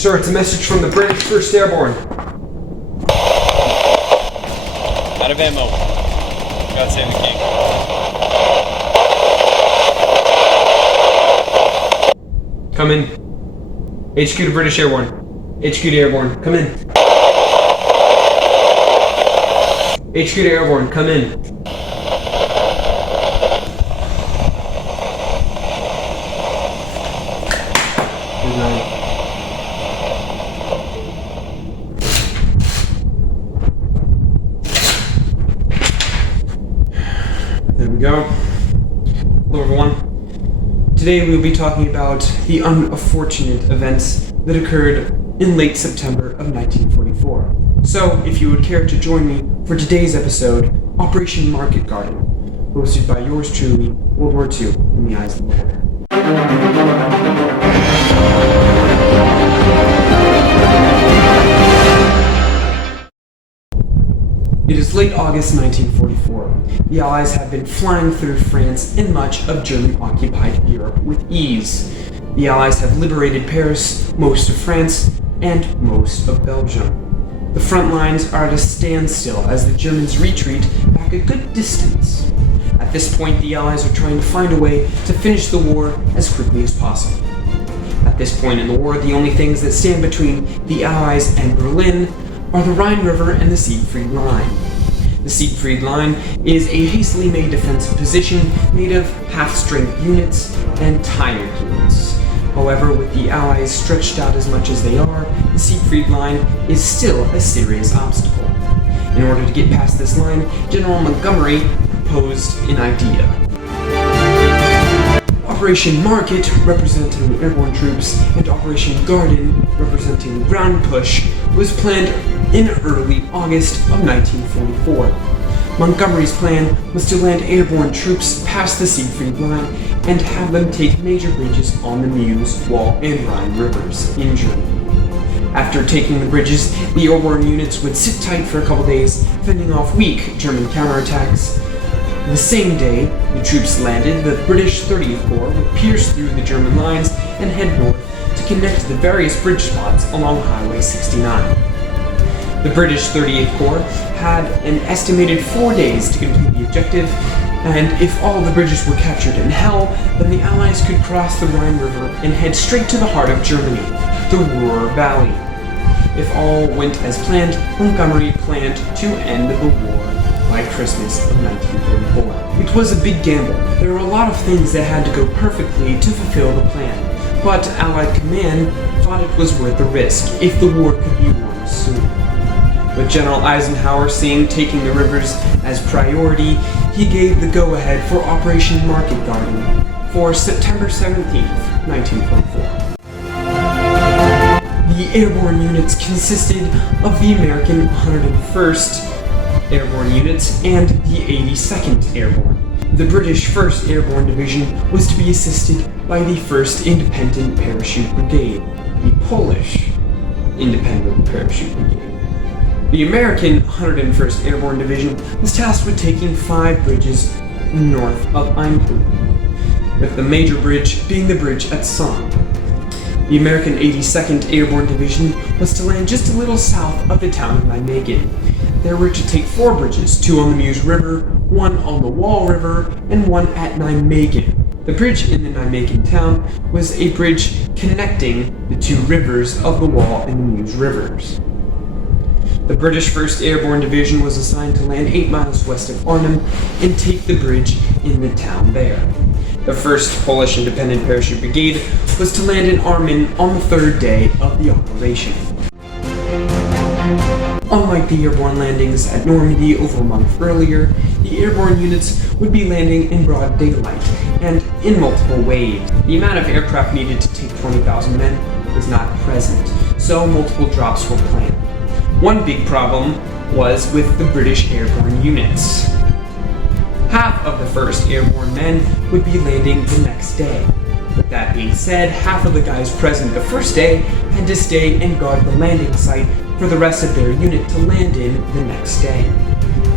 Sir, it's a message from the British 1st Airborne. Out of ammo. God save the king. Come in. HQ to British Airborne. HQ to Airborne. Come in. HQ to Airborne. Come in. Good night. There we go. Hello everyone. Today we will be talking about the unfortunate events that occurred in late September of 1944. So, if you would care to join me for today's episode, Operation Market Garden, hosted by yours truly, World War II in the Eyes of the Beholder. It is late August 1944. The Allies have been flying through France and much of German-occupied Europe with ease. The Allies have liberated Paris, most of France, and most of Belgium. The front lines are at a standstill as the Germans retreat back a good distance. At this point, the Allies are trying to find a way to finish the war as quickly as possible. At this point in the war, the only things that stand between the Allies and Berlin are the Rhine River and the Siegfried Line. The Siegfried Line is a hastily made defensive position made of half-strength units and tired units. However, with the Allies stretched out as much as they are, the Siegfried Line is still a serious obstacle. In order to get past this line, General Montgomery proposed an idea. Operation Market, representing the airborne troops, and Operation Garden, representing the ground push, was planned in early August of 1944. Montgomery's plan was to land airborne troops past the Siegfried Line and have them take major bridges on the Meuse, Wall, and Rhine rivers in Germany. After taking the bridges, the airborne units would sit tight for a couple days, fending off weak German counterattacks. The same day the troops landed, the British 30th Corps would pierce through the German lines and head north to connect the various bridge spots along Highway 69. The British 30th Corps had an estimated 4 days to complete the objective, and if all the bridges were captured in hell, then the Allies could cross the Rhine River and head straight to the heart of Germany, the Ruhr Valley. If all went as planned, Montgomery planned to end the war by Christmas of 1944. It was a big gamble. There were a lot of things that had to go perfectly to fulfill the plan, but Allied command thought it was worth the risk if the war could be won soon. With General Eisenhower seeing taking the rivers as priority, he gave the go-ahead for Operation Market Garden for September 17th, 1944. The airborne units consisted of the American 101st Airborne units and the 82nd Airborne. The British 1st Airborne Division was to be assisted by the 1st Independent Parachute Brigade, the Polish Independent Parachute Brigade. The American 101st Airborne Division was tasked with taking 5 bridges north of Eindhoven, with the major bridge being the bridge at Somme. The American 82nd Airborne Division was to land just a little south of the town of Nijmegen. They were to take 4 bridges, 2 on the Meuse River, 1 on the Wall River, and 1 at Nijmegen. The bridge in the Nijmegen town was a bridge connecting the 2 rivers of the Wall and the Meuse rivers. The British 1st Airborne Division was assigned to land 8 miles west of Arnhem and take the bridge in the town there. The 1st Polish Independent Parachute Brigade was to land in Arnhem on the 3rd day of the operation. Unlike the airborne landings at Normandy over a month earlier, the airborne units would be landing in broad daylight and in multiple waves. The amount of aircraft needed to take 20,000 men was not present, so multiple drops were planned. One big problem was with the British airborne units. Half of the 1st Airborne men would be landing the next day. With that being said, half of the guys present the first day had to stay and guard the landing site for the rest of their unit to land in the next day,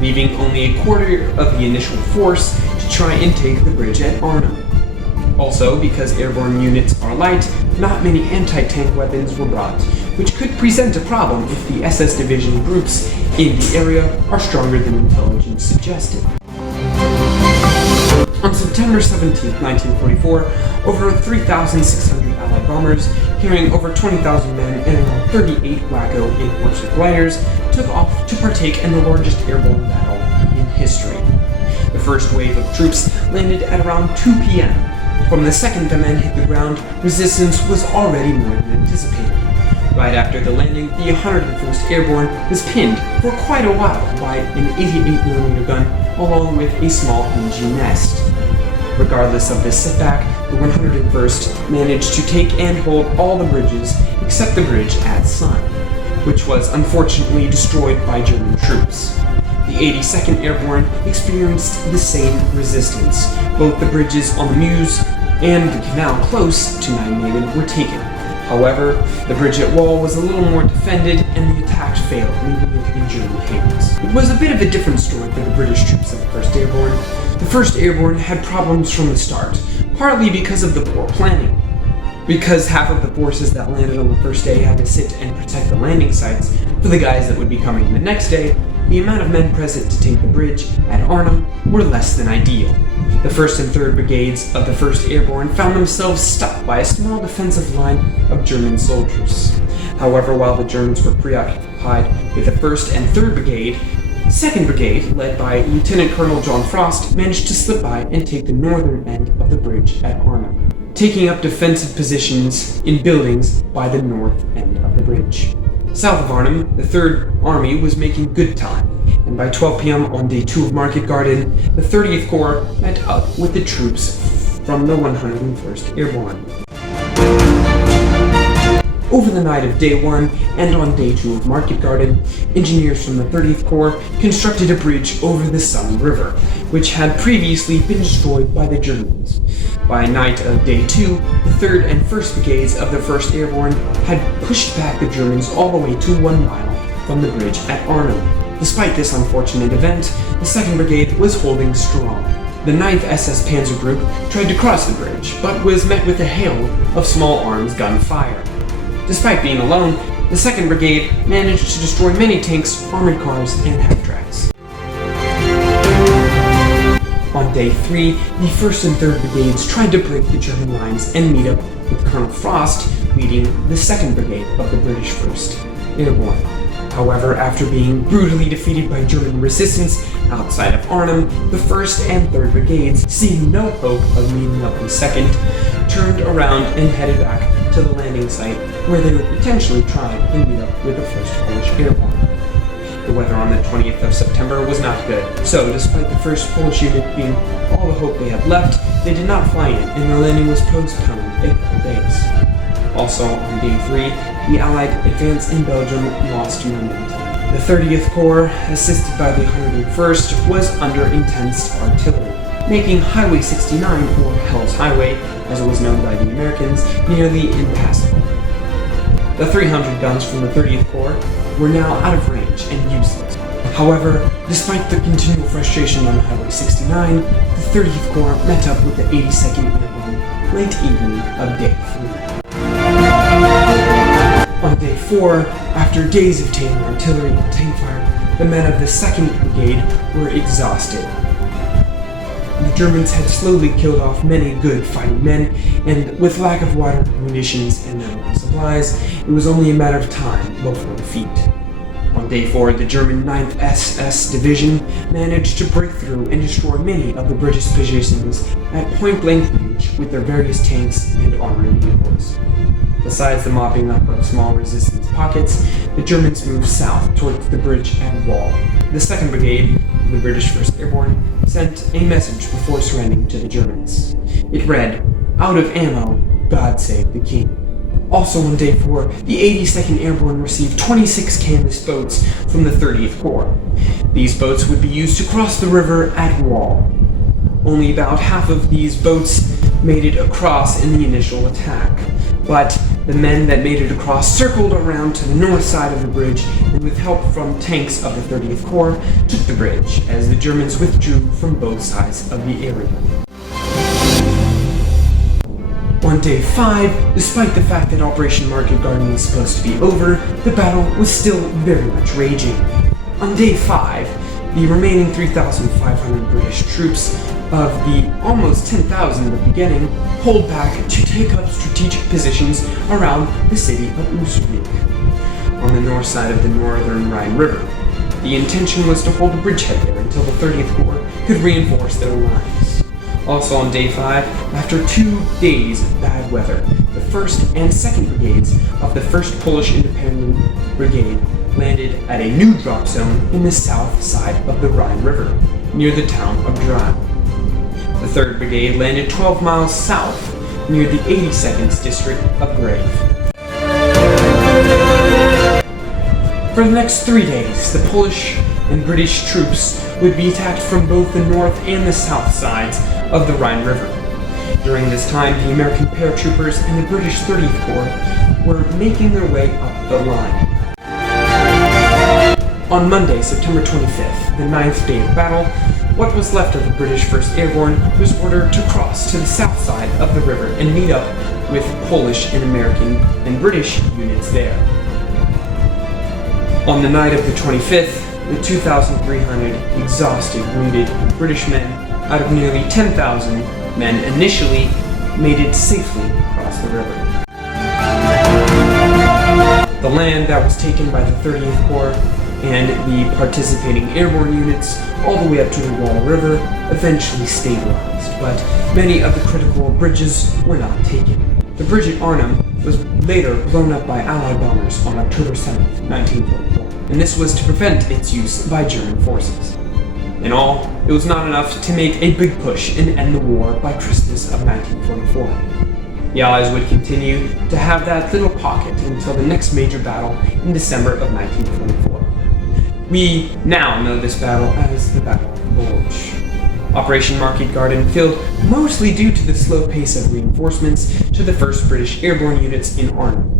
leaving only a quarter of the initial force to try and take the bridge at Arnhem. Also, because airborne units are light, not many anti-tank weapons were brought, which could present a problem if the SS Division groups in the area are stronger than intelligence suggested. On September 17, 1944, over 3,600 Allied bombers, carrying over 20,000 men and around 38 Wacko A-4 gliders, took off to partake in the largest airborne battle in history. The first wave of troops landed at around 2 p.m. From the second the men hit the ground, resistance was already more than anticipated. Right after the landing, the 101st Airborne was pinned for quite a while by an 88mm gun along with a small NG nest. Regardless of this setback, the 101st managed to take and hold all the bridges except the bridge at Sun, which was unfortunately destroyed by German troops. The 82nd Airborne experienced the same resistance. Both the bridges on the Meuse and the canal close to Nijmegen were taken. However, the bridge at Wall was a little more defended and the attack failed, leaving it in German hands. It was a bit of a different story for the British troops of the 1st Airborne. The 1st Airborne had problems from the start, partly because of the poor planning. Because half of the forces that landed on the first day had to sit and protect the landing sites for the guys that would be coming the next day, the amount of men present to take the bridge at Arnhem were less than ideal. The 1st and 3rd Brigades of the 1st Airborne found themselves stuck by a small defensive line of German soldiers. However, while the Germans were preoccupied with the 1st and 3rd Brigade, 2nd Brigade, led by Lieutenant Colonel John Frost, managed to slip by and take the northern end of the bridge at Arnhem, taking up defensive positions in buildings by the north end of the bridge. South of Arnhem, the 3rd Army was making good time, and by 12 p.m. on day 2 of Market Garden, the 30th Corps met up with the troops from the 101st Airborne. Over the night of day 1 and on day 2 of Market Garden, engineers from the 30th Corps constructed a bridge over the Somme River, which had previously been destroyed by the Germans. By night of day 2, the 3rd and 1st Brigades of the 1st Airborne had pushed back the Germans all the way to 1 mile from the bridge at Arnhem. Despite this unfortunate event, the 2nd Brigade was holding strong. The 9th SS Panzer Group tried to cross the bridge, but was met with a hail of small arms gunfire. Despite being alone, the 2nd Brigade managed to destroy many tanks, armored cars, and half-tracks. On day 3, the 1st and 3rd Brigades tried to break the German lines and meet up with Colonel Frost leading the 2nd Brigade of the British 1st Airborne. However, after being brutally defeated by German resistance outside of Arnhem, the 1st and 3rd Brigades, seeing no hope of meeting up with 2nd, turned around and headed back to the landing site where they would potentially try and meet up with the 1st Polish Airborne. The weather on the 20th of September was not good, so despite the 1st Polish unit being all the hope they had left, they did not fly in and their landing was postponed a couple days. Also, on day 3, the Allied advance in Belgium lost momentum. The 30th Corps, assisted by the 101st, was under intense artillery, making Highway 69, or Hell's Highway, as it was known by the Americans, nearly impassable. The 300 guns from the 30th Corps were now out of range and useless. However, despite the continual frustration on Highway 69, the 30th Corps met up with the 82nd Airborne late evening of day 3. On day 4, after days of tailing artillery and tank fire, the men of the 2nd Brigade were exhausted. The Germans had slowly killed off many good fighting men, and with lack of water, munitions, and medical supplies, it was only a matter of time before defeat. On day 4, the German 9th SS Division managed to break through and destroy many of the British positions at point-blank range with their various tanks and armored vehicles. Besides the mopping up of small resistance pockets, the Germans moved south towards the bridge and Wall. The 2nd Brigade, the British 1st Airborne, sent a message before surrendering to the Germans. It read, "Out of ammo, God save the King." Also on day 4, the 82nd Airborne received 26 canvas boats from the 30th Corps. These boats would be used to cross the river at Wall. Only about half of these boats made it across in the initial attack, but the men that made it across circled around to the north side of the bridge and with help from tanks of the 30th Corps took the bridge as the Germans withdrew from both sides of the area. On day 5, despite the fact that Operation Market Garden was supposed to be over, the battle was still very much raging. On day 5, the remaining 3,500 British troops of the almost 10,000 at the beginning pulled back to take up strategic positions around the city of Usvik, on the north side of the northern Rhine River. The intention was to hold a bridgehead there until the 30th Corps could reinforce their lines. Also on day 5, after 2 days of bad weather, the 1st and 2nd Brigades of the 1st Polish Independent Brigade landed at a new drop zone in the south side of the Rhine River, near the town of Drau. The 3rd Brigade landed 12 miles south, near the 82nd district of Grave. For the next 3 days, the Polish and British troops would be attacked from both the north and the south sides of the Rhine River. During this time, the American paratroopers and the British 30th Corps were making their way up the line. On Monday, September 25th, the 9th day of battle, what was left of the British 1st Airborne was ordered to cross to the south side of the river and meet up with Polish and American and British units there. On the night of the 25th, the 2,300 exhausted, wounded British men out of nearly 10,000 men initially made it safely across the river. The land that was taken by the 30th Corps and the participating airborne units all the way up to the Wall River eventually stabilized, but many of the critical bridges were not taken. The bridge at Arnhem was later blown up by Allied bombers on October 7, 1944, and this was to prevent its use by German forces. In all, it was not enough to make a big push and end the war by Christmas of 1944. The Allies would continue to have that little pocket until the next major battle in December of 1944. We now know this battle as the Battle of Bulge. Operation Market Garden failed mostly due to the slow pace of reinforcements to the 1st British Airborne units in Arnhem.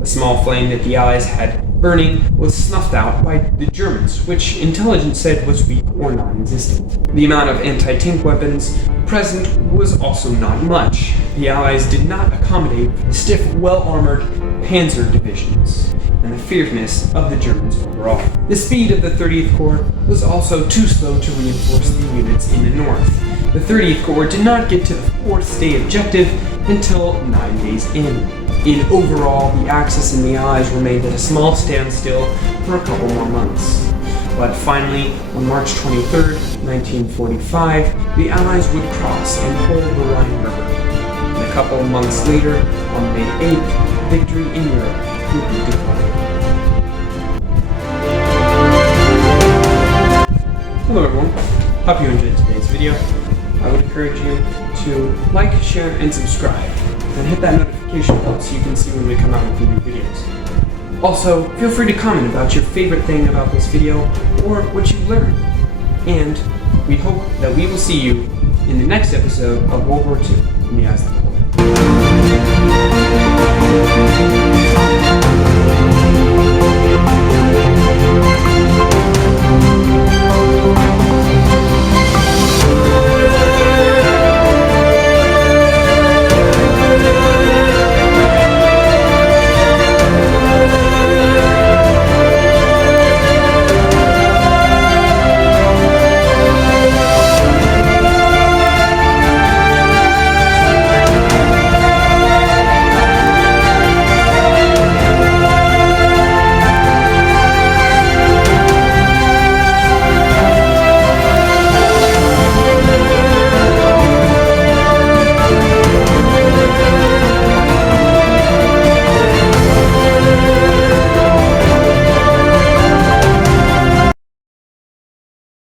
The small flame that the Allies had burning was snuffed out by the Germans, which intelligence said was weak or non-existent. The amount of anti-tank weapons present was also not much. The Allies did not accommodate the stiff, well-armored panzer divisions and the fierceness of the Germans overall. The speed of the 30th Corps was also too slow to reinforce the units in the north. The 30th Corps did not get to the 4th day objective until 9 days in. In overall, the Axis and the Allies remained at a small standstill for a couple more months. But finally, on March 23, 1945, the Allies would cross and hold the Rhine River. And a couple months later, on May 8th, victory in Europe would be declared. Hello everyone, hope you enjoyed today's video. I would encourage you to like, share, and subscribe, and hit that notification bell so you can see when we come out with new videos. Also, feel free to comment about your favorite thing about this video, or what you learned. And we hope that we will see you in the next episode of World War II in the Eyes of the World.